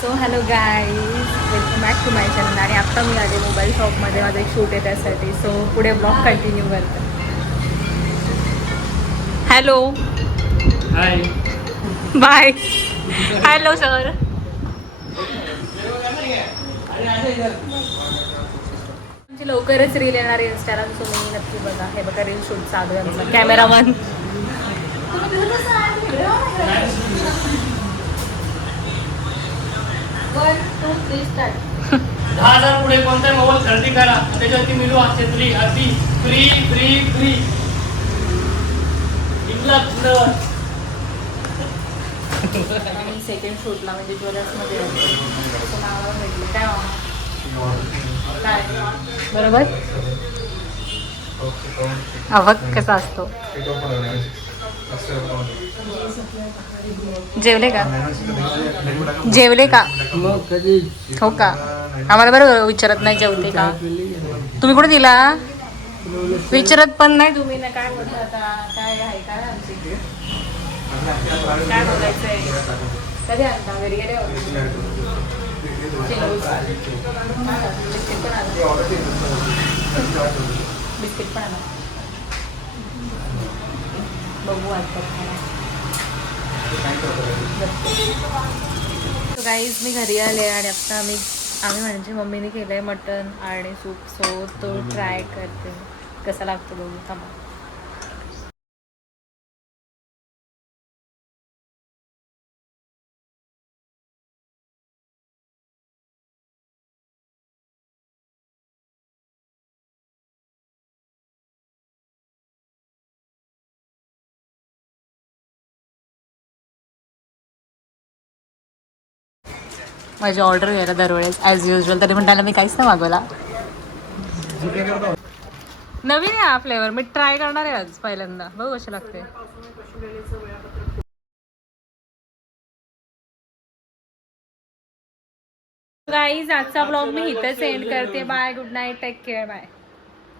So hello guys, welcome back to my channel. आणि आत्ता मी आले मोबाईल शॉपमध्ये, माझं एक शूट आहे त्यासाठी. सो पुढे ब्लॉग कंटिन्यू करते. हॅलो, हाय. बाय. Hello sir. आमची लवकरच रील येणार आहे इंस्टाग्राम, सो मी नक्की बघा. हे बघा रील शूट चालू आहे आमचा. Cameraman 1 2 3 start. 10,000 पुढे कोणताही मोबाईल खरेदी करा, त्याच्यावरती मिळू छत्री अगदी फ्री फ्री फ्री. इंग्लंड पुढं. मी सेकंड शूटला म्हणजे ज्वेलर्समध्ये नावाला भेटले. काय काय बरोबर आवक कसा असतो. जेवले का? जेवले का? हो का? आम्हाला बरं विचारत नाही जेवते का. तुम्ही कुठे दिला विचारत पण नाही तुम्ही ना. काय बोलता आता? काय आहे काय आमची काय बोलायचं आहे? कधी आणता घरी गेले? बिस्किट पण आला. बघू आता. गाईज मी घरी आले आणि आता आम्ही म्हणजे मम्मीने केलं आहे मटन आणि सूप. सो तो ट्राय करते कसा लागतो बघू. थांबा. माझी ऑर्डर घ्यायला दरवेळेस ॲज युजल, तरी पण त्याला मी काहीच नाही मागवला. नवीन आहे हा फ्लेवर, मी ट्राय करणार आहे आज पहिल्यांदा. बघू कशी लागते. गाईज आजचा ब्लॉग मी इथेच एंड करते. Bye, good night, take care, bye.